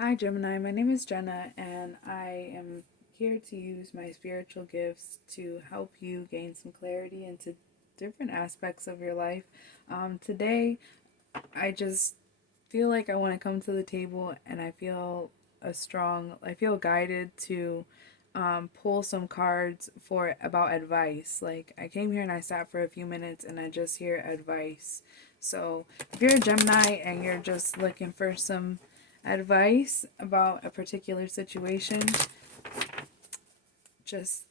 Hi, Gemini. My name is Jenna, and I am here to use my spiritual gifts to help you gain some clarity into different aspects of your life. Today, I just feel like I want to come to the table, and I feel guided to pull some cards for about advice. Like, I came here and I sat for a few minutes, and I just hear advice. So, if you're a Gemini and you're just looking for some advice about a particular situation, just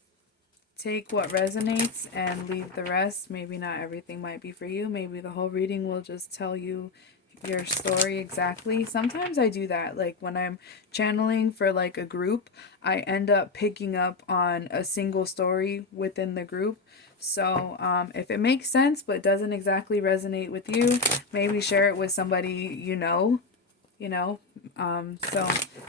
take what resonates and leave the rest. Maybe not everything might be for you. Maybe the whole reading will just tell you your story exactly. Sometimes I do that. Like when I'm channeling for like a group, I end up picking up on a single story within the group. So if it makes sense but doesn't exactly resonate with you, maybe share it with somebody you know. So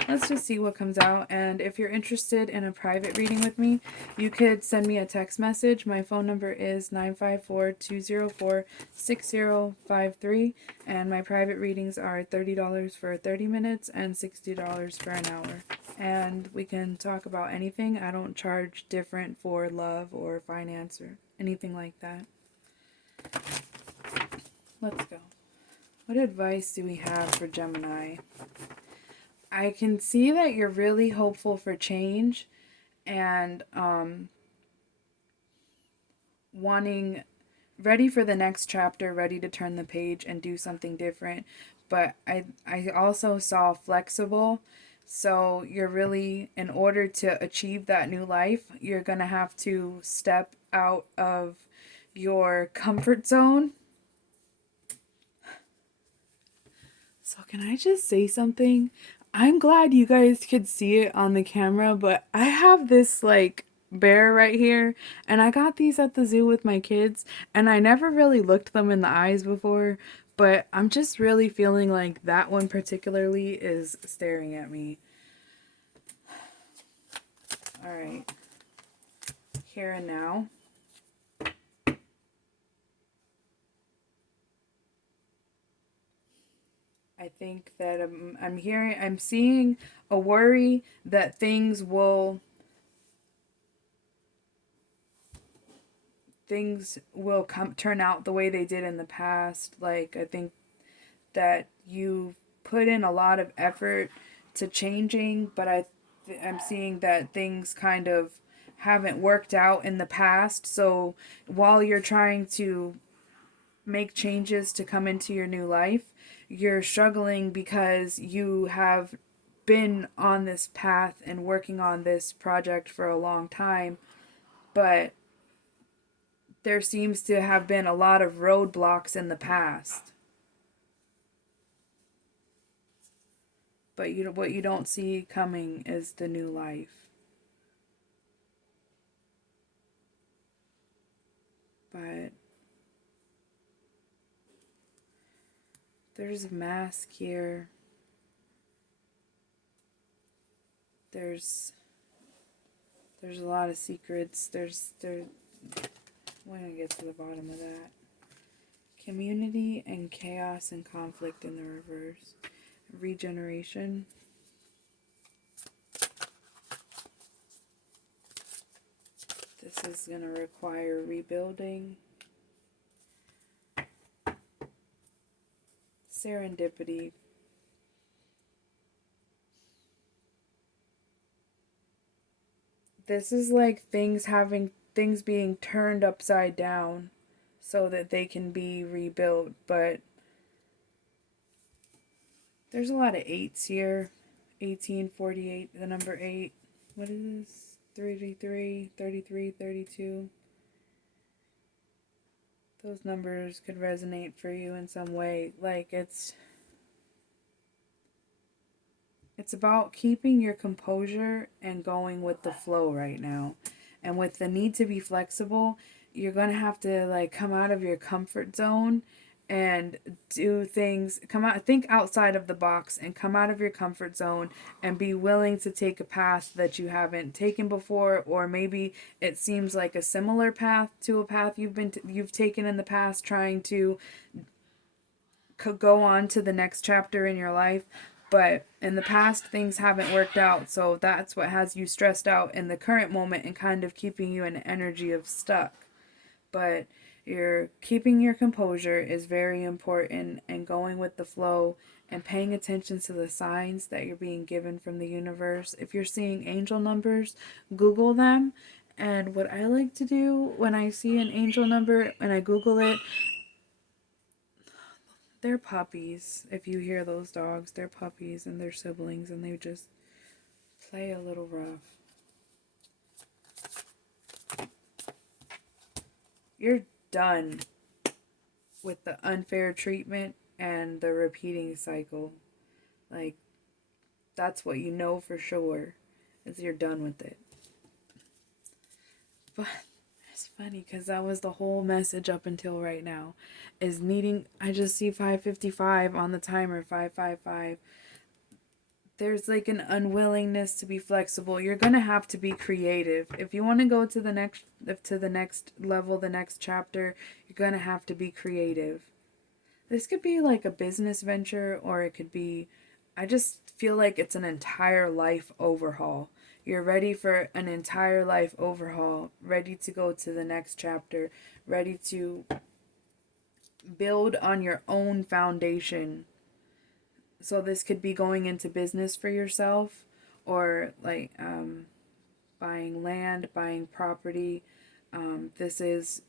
let's just see what comes out. And if you're interested in a private reading with me, you could send me a text message. My phone number is 954-204-6053, and my private readings are $30 for 30 minutes and $60 for an hour. And we can talk about anything. I don't charge different for love or finance or anything like that. Let's go. What advice do we have for Gemini? I can see that you're really hopeful for change and wanting, ready for the next chapter, ready to turn the page and do something different. But I also saw flexible. So you're really, in order to achieve that new life, you're going to have to step out of your comfort zone. So can I just say something? I'm glad you guys could see it on the camera, but I have this like bear right here, and I got these at the zoo with my kids, and I never really looked them in the eyes before, but I'm just really feeling like that one particularly is staring at me. All right. Here and now. I think that I'm seeing a worry that things will come turn out the way they did in the past. Like I think that you put in a lot of effort to changing, but I'm seeing that things kind of haven't worked out in the past. So while you're trying to make changes to come into your new life, you're struggling because you have been on this path and working on this project for a long time, but there seems to have been a lot of roadblocks in the past. But what you don't see coming is the new life. But there's a mask here. There's there's a lot of secrets. We're gonna get to the bottom of that. Community and chaos and conflict in the reverse. Regeneration. This is gonna require rebuilding. Serendipity. This is like things being turned upside down so that they can be rebuilt, but there's a lot of eights here. 1848, the number 8. What is this? 33, 33, 32. Those numbers could resonate for you in some way. Like it's about keeping your composure and going with the flow right now. And with the need to be flexible, you're going to have to like come out of your comfort zone and do things, come out, think outside of the box and come out of your comfort zone and be willing to take a path that you haven't taken before, or maybe it seems like a similar path to a path you've taken in the past, trying to go on to the next chapter in your life. But in the past, things haven't worked out. So that's what has you stressed out in the current moment and kind of keeping you in an energy of stuck. But you're keeping your composure is very important, and going with the flow and paying attention to the signs that you're being given from the universe. If you're seeing angel numbers, Google them. And what I like to do when I see an angel number and I Google it, they're puppies. If you hear those dogs, they're puppies and they're siblings and they just play a little rough. You're done with the unfair treatment and the repeating cycle. Like, that's what you know for sure, is you're done with it. But it's funny because that was the whole message up until right now, is needing. I just see 555 on the timer, 555. There's like an unwillingness to be flexible. You're gonna have to be creative if you want to go to the next level, the next chapter. You're gonna have to be creative. This could be like a business venture, or it could be, I just feel like it's an entire life overhaul. You're ready for an entire life overhaul, ready to go to the next chapter, ready to build on your own foundation. So this could be going into business for yourself, or like buying land, buying property. This is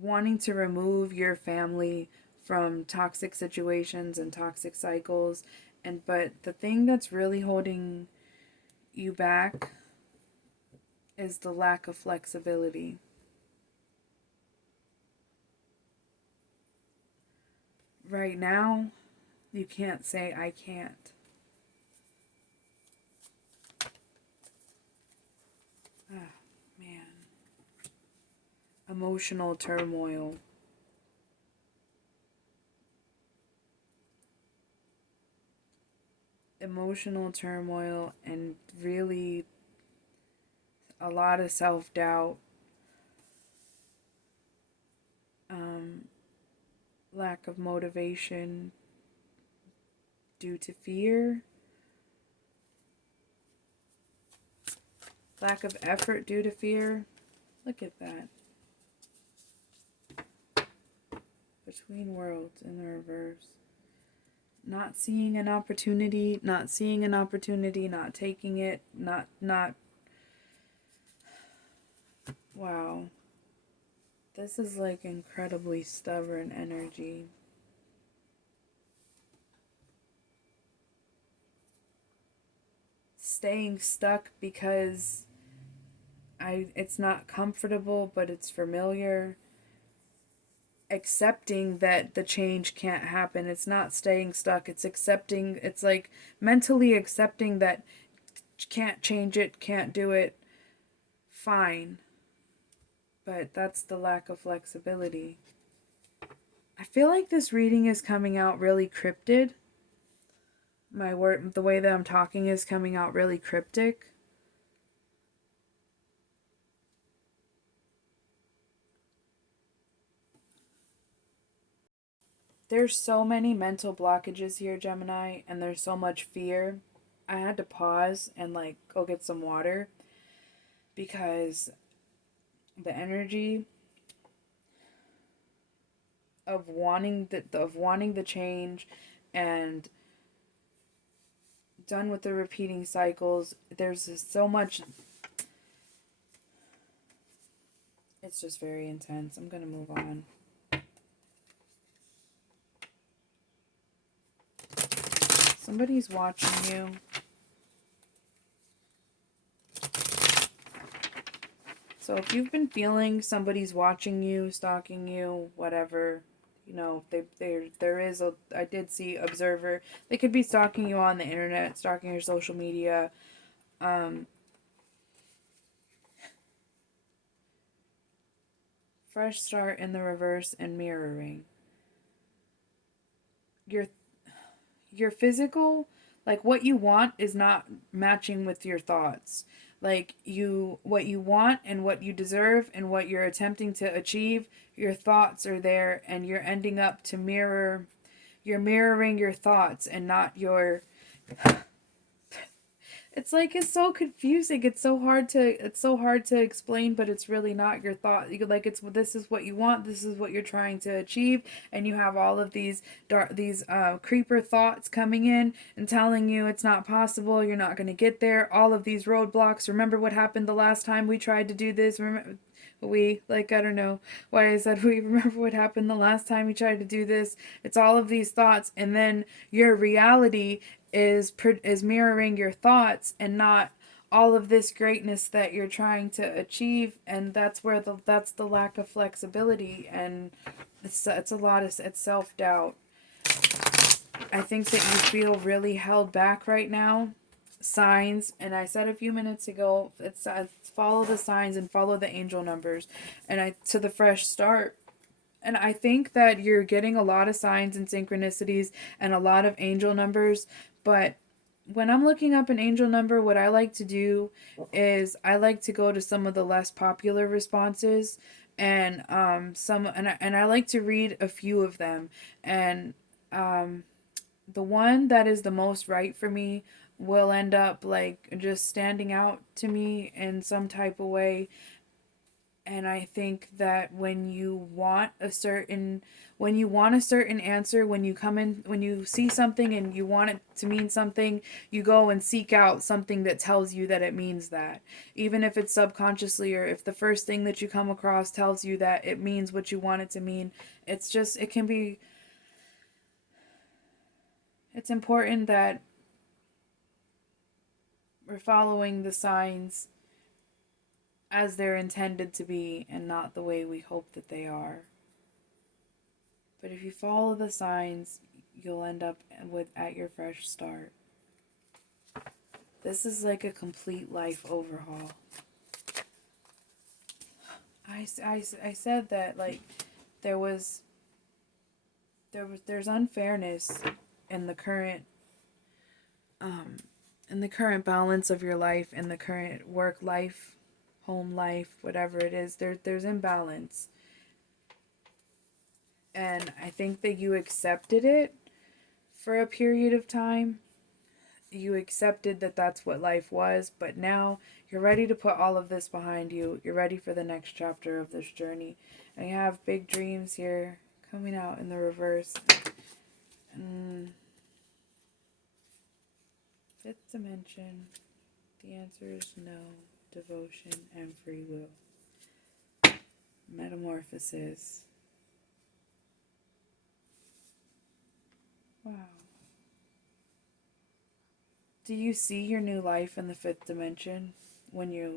wanting to remove your family from toxic situations and toxic cycles. And but the thing that's really holding you back is the lack of flexibility. Right now, you can't say I can't. Ah, man. Emotional turmoil. Emotional turmoil and really a lot of self-doubt, lack of motivation due to fear, lack of effort due to fear. Look at that. Between worlds in the reverse. Not seeing an opportunity, not seeing an opportunity, not taking it, not wow. This is like incredibly stubborn energy. Staying stuck because it's not comfortable, but it's familiar. Accepting that the change can't happen. It's not staying stuck. It's accepting, it's like mentally accepting that can't change it, can't do it. Fine. But that's the lack of flexibility. I feel like this reading is coming out really cryptid. My word, the way that I'm talking is coming out really cryptic. There's so many mental blockages here, Gemini, and there's so much fear. I had to pause and like go get some water because the energy of wanting the change and done with the repeating cycles. There's just so much. It's just very intense. I'm gonna move on. Somebody's watching you. So if you've been feeling somebody's watching you, stalking you, whatever, you know, there is a, I did see observer. They could be stalking you on the internet, stalking your social media. Fresh start in the reverse and mirroring. Your your physical, like what you want is not matching with your thoughts. Like what you want and what you deserve and what you're attempting to achieve, your thoughts are there and you're ending up to mirror you're mirroring your thoughts and not your. It's like it's so confusing. It's so hard to explain, but it's really not your thought. You like it's this is what you want. This is what you're trying to achieve, and you have all of these creeper thoughts coming in and telling you it's not possible. You're not going to get there. All of these roadblocks. Remember what happened the last time we tried to do this? Remember, I don't know why I said we. Remember what happened the last time we tried to do this? It's all of these thoughts, and then your reality is mirroring your thoughts and not all of this greatness that you're trying to achieve. And that's the lack of flexibility, and it's a lot of it's self-doubt. I think that you feel really held back right now. Signs, and I said a few minutes ago, it's follow the signs and follow the angel numbers, and I to the fresh start. And I think that you're getting a lot of signs and synchronicities and a lot of angel numbers. But when I'm looking up an angel number, what I like to do is I like to go to some of the less popular responses, and I like to read a few of them. And um, the one that is the most right for me will end up like just standing out to me in some type of way. And I think that when you want a certain answer, when you see something and you want it to mean something, you go and seek out something that tells you that it means that, even if it's subconsciously, or if the first thing that you come across tells you that it means what you want it to mean. It's important that we're following the signs as they're intended to be and not the way we hope that they are. But if you follow the signs, you'll end up at your fresh start. This is like a complete life overhaul. I said that like there was there's unfairness in the current um in the current balance of your life, in the current work life, home life, whatever it is. There's imbalance. And I think that you accepted it for a period of time. You accepted that that's what life was, but now you're ready to put all of this behind you. You're ready for the next chapter of this journey. And you have big dreams here coming out in the reverse. Fifth dimension, the answer is no, devotion, and free will. Metamorphosis. Wow. Do you see your new life in the fifth dimension when you're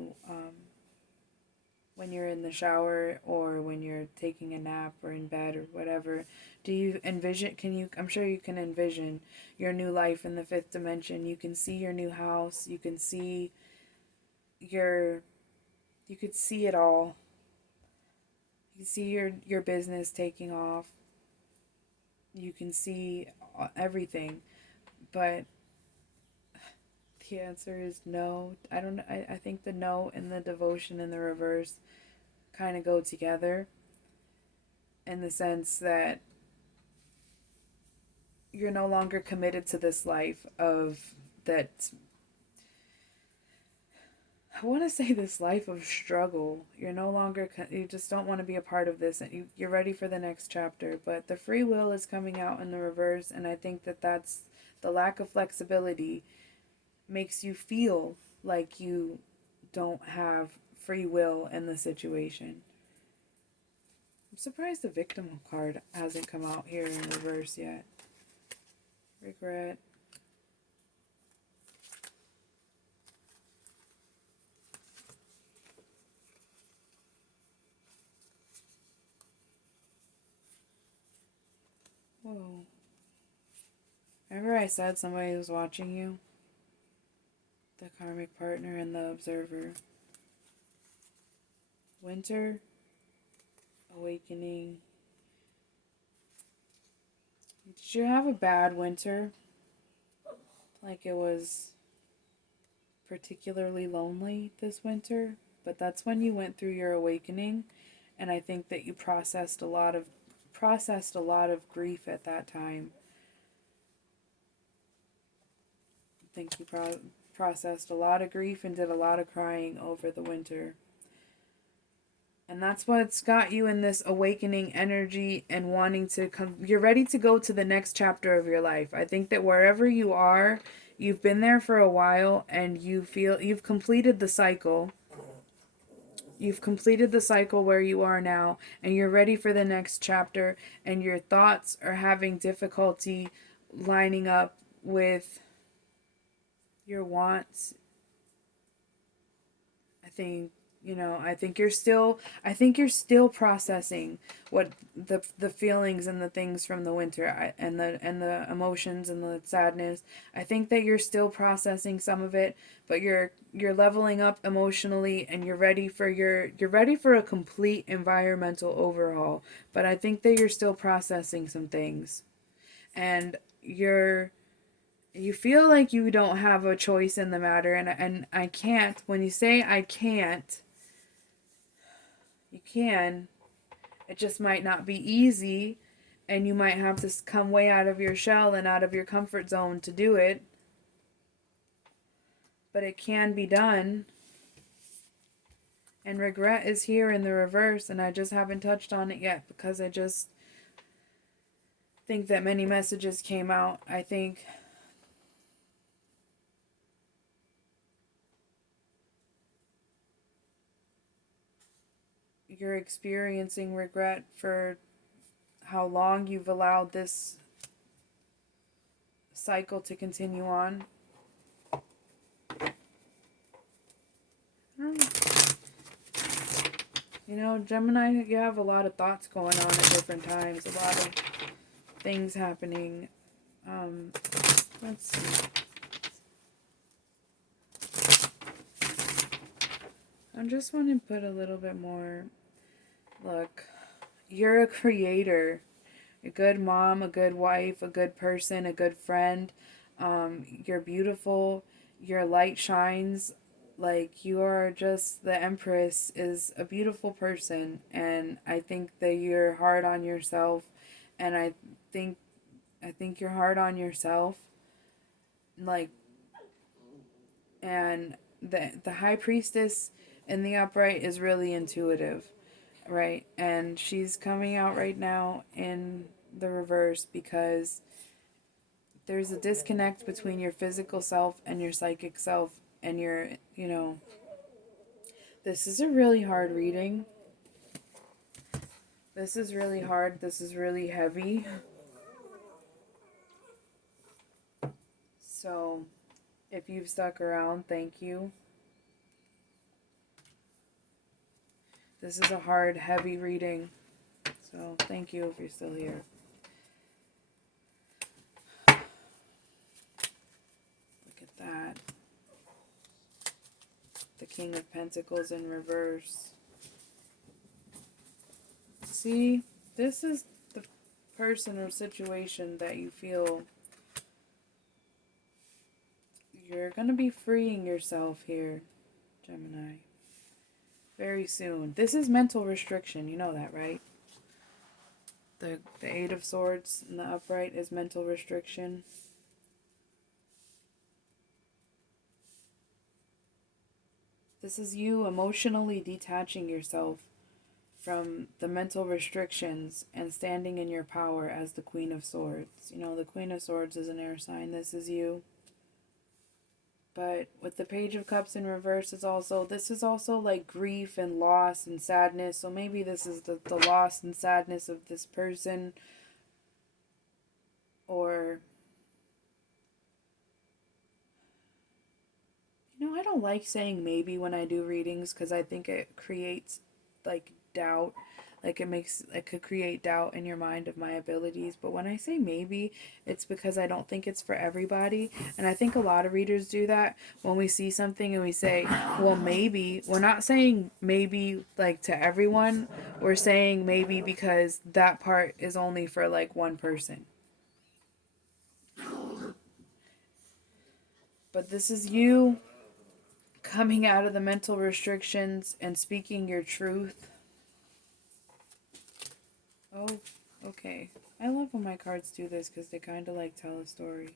in the shower, or when you're taking a nap or in bed or whatever? Do you envision, I'm sure you can envision your new life in the fifth dimension. You can see your new house, you can see your you could see it all. You can see your business taking off. You can see everything. But the answer is no. I don't I think the no and the devotion in the reverse kind of go together, in the sense that you're no longer committed to this life of that. I want to say this life of struggle. You're no longer, you just don't want to be a part of this, and you're ready for the next chapter. But the free will is coming out in the reverse, and I think that that's the lack of flexibility makes you feel like you don't have free will in the situation. I'm surprised the victim card hasn't come out here in reverse yet. Regret. Whoa. Remember I said somebody was watching you? The karmic partner and the observer. Winter. Awakening. Did you have a bad winter? Like it was particularly lonely this winter? But that's when you went through your awakening, and I think that you processed a lot of grief at that time. think you processed a lot of grief and did a lot of crying over the winter. And that's what's got you in this awakening energy and wanting to come. You're ready to go to the next chapter of your life. I think that wherever you are, you've been there for a while and you feel you've completed the cycle. You've completed the cycle where you are now and you're ready for the next chapter, and your thoughts are having difficulty lining up with your wants. I think you're still processing what the feelings and the things from the winter, and the emotions and the sadness. I think that you're still processing some of it, but you're leveling up emotionally, and you're ready for a complete environmental overhaul. But I think that you're still processing some things, and you feel like you don't have a choice in the matter, and I can't. When you say I can't, you can. It just might not be easy, and you might have to come way out of your shell and out of your comfort zone to do it. But it can be done. And regret is here in the reverse, and I just haven't touched on it yet because I just think that many messages came out. I think you're experiencing regret for how long you've allowed this cycle to continue on. Gemini, you have a lot of thoughts going on at different times, a lot of things happening. Let's see. I just want to put a little bit more. Look, you're a creator, a good mom, a good wife, a good person, a good friend. You're beautiful. Your light shines. Like, you are just, the Empress is a beautiful person, and I think that you're hard on yourself, and I think you're hard on yourself, like, and the High Priestess in the upright is really intuitive, right? And she's coming out right now in the reverse because there's a disconnect between your physical self and your psychic self, and this is a really hard reading. This is really hard. This is really heavy. So, if you've stuck around, thank you. This is a hard, heavy reading. So, thank you if you're still here. Look at that. The King of Pentacles in reverse. See, this is the person or situation that you feel you're going to be freeing yourself here, Gemini. Very soon. This is mental restriction. You know that, right? The Eight of Swords in the upright is mental restriction. This is you emotionally detaching yourself from the mental restrictions and standing in your power as the Queen of Swords. The Queen of Swords is an air sign. This is you. But with the Page of Cups in reverse, this is also like grief and loss and sadness. So maybe this is the loss and sadness of this person. Or, I don't like saying maybe when I do readings because I think it creates like doubt. Like it could create doubt in your mind of my abilities. But when I say maybe, it's because I don't think it's for everybody. And I think a lot of readers do that when we see something and we say, well, maybe. We're not saying maybe like to everyone. We're saying maybe because that part is only for like one person. But this is you coming out of the mental restrictions and speaking your truth. Oh, okay. I love when my cards do this because they kind of like tell a story.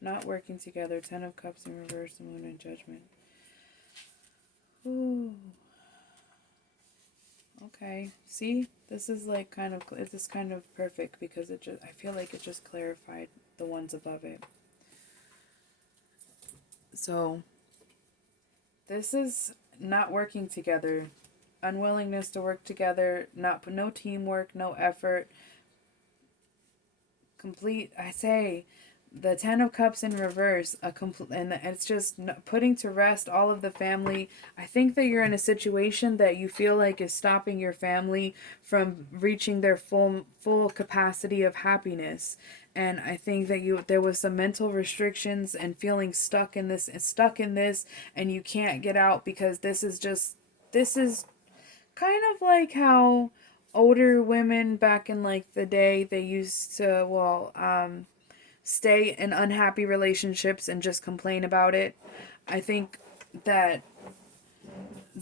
Not working together. 10 of Cups in reverse, the Moon in Judgment. Ooh. Okay. See? This is like kind of, this is kind of perfect because it just, I feel like it just clarified the ones above it. So, this is not working together. Unwillingness to work together, no teamwork, no effort. Complete, I say, the 10 of Cups in reverse, and it's just putting to rest all of the family. I think that you're in a situation that you feel like is stopping your family from reaching their full capacity of happiness. And I think that there was some mental restrictions and feeling stuck in this, and you can't get out because this is kind of like how older women back in like the day, they used to, stay in unhappy relationships and just complain about it. I think that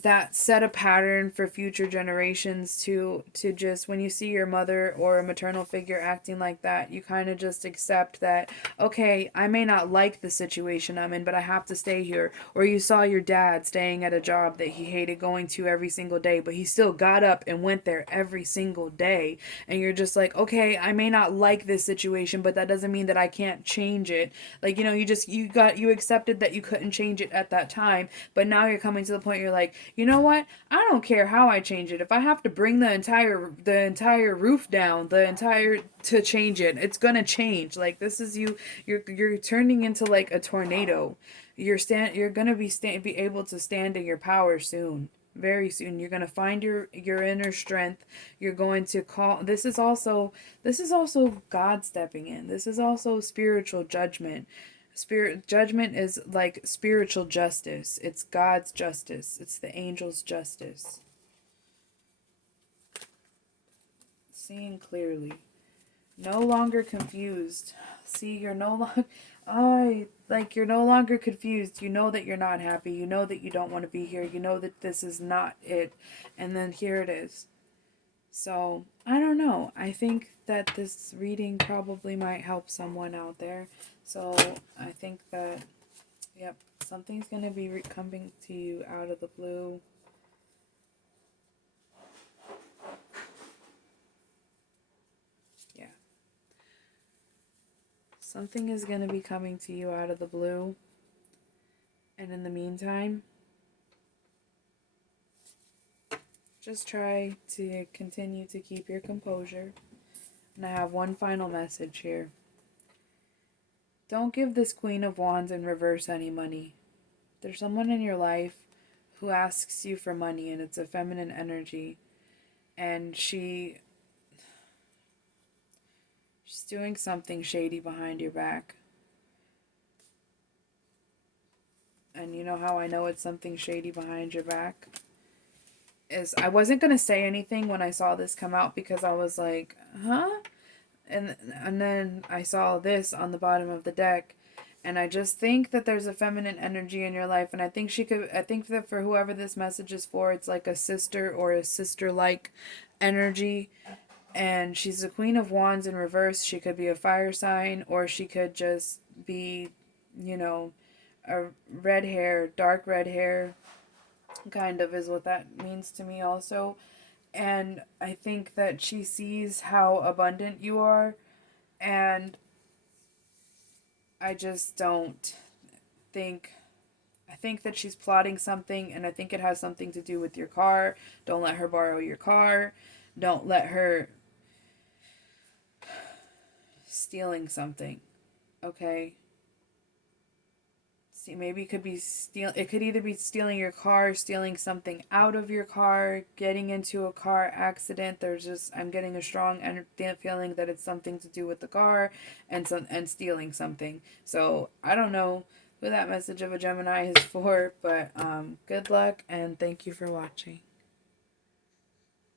that set a pattern for future generations to just, when you see your mother or a maternal figure acting like that, you kind of just accept that, okay, I may not like the situation I'm in, but I have to stay here. Or you saw your dad staying at a job that he hated going to every single day, but he still got up and went there every single day, and you're just like, okay, I may not like this situation, but that doesn't mean that I can't change it. Like, you accepted that you couldn't change it at that time, but now you're coming to the point, you're like, you know what? I don't care how I change it. If I have to bring the entire roof down, to change it, it's gonna change. Like, this is you're turning into like a tornado. You're gonna be able to stand in your power soon. Very soon you're going to find your inner strength. You're going to call, this is also God stepping in. This is also spiritual judgment. Spirit judgment is like spiritual justice. It's God's justice. It's the angel's justice. Seeing clearly. No longer confused. See, you're no longer you're no longer confused. You know that you're not happy. You know that you don't want to be here. You know that this is not it. And then here it is. So, I don't know. I think that this reading probably might help someone out there. So, I think that, yep, something's going to be coming to you out of the blue. Yeah. Something is going to be coming to you out of the blue. And in the meantime, just try to continue to keep your composure. And I have one final message here. Don't give this Queen of Wands in reverse any money. There's someone in your life who asks you for money, and it's a feminine energy. And she's doing something shady behind your back. And you know how I know it's something shady behind your back? I wasn't going to say anything when I saw this come out because I was like, huh? And then I saw this on the bottom of the deck, and I just think that there's a feminine energy in your life, and I think that for whoever this message is for, it's like a sister or a sister-like energy, and she's the Queen of Wands in reverse. She could be a fire sign, or she could just be, a dark red hair, kind of is what that means to me also. And I think that she sees how abundant you are, and I just don't think. I think that she's plotting something, and I think it has something to do with your car. Don't let her borrow your car. Don't let her stealing something. Okay? See, maybe it could be it could either be stealing your car, stealing something out of your car, getting into a car accident. I'm getting a strong feeling that it's something to do with the car and stealing something. So, I don't know who that message of a Gemini is for, but good luck and thank you for watching.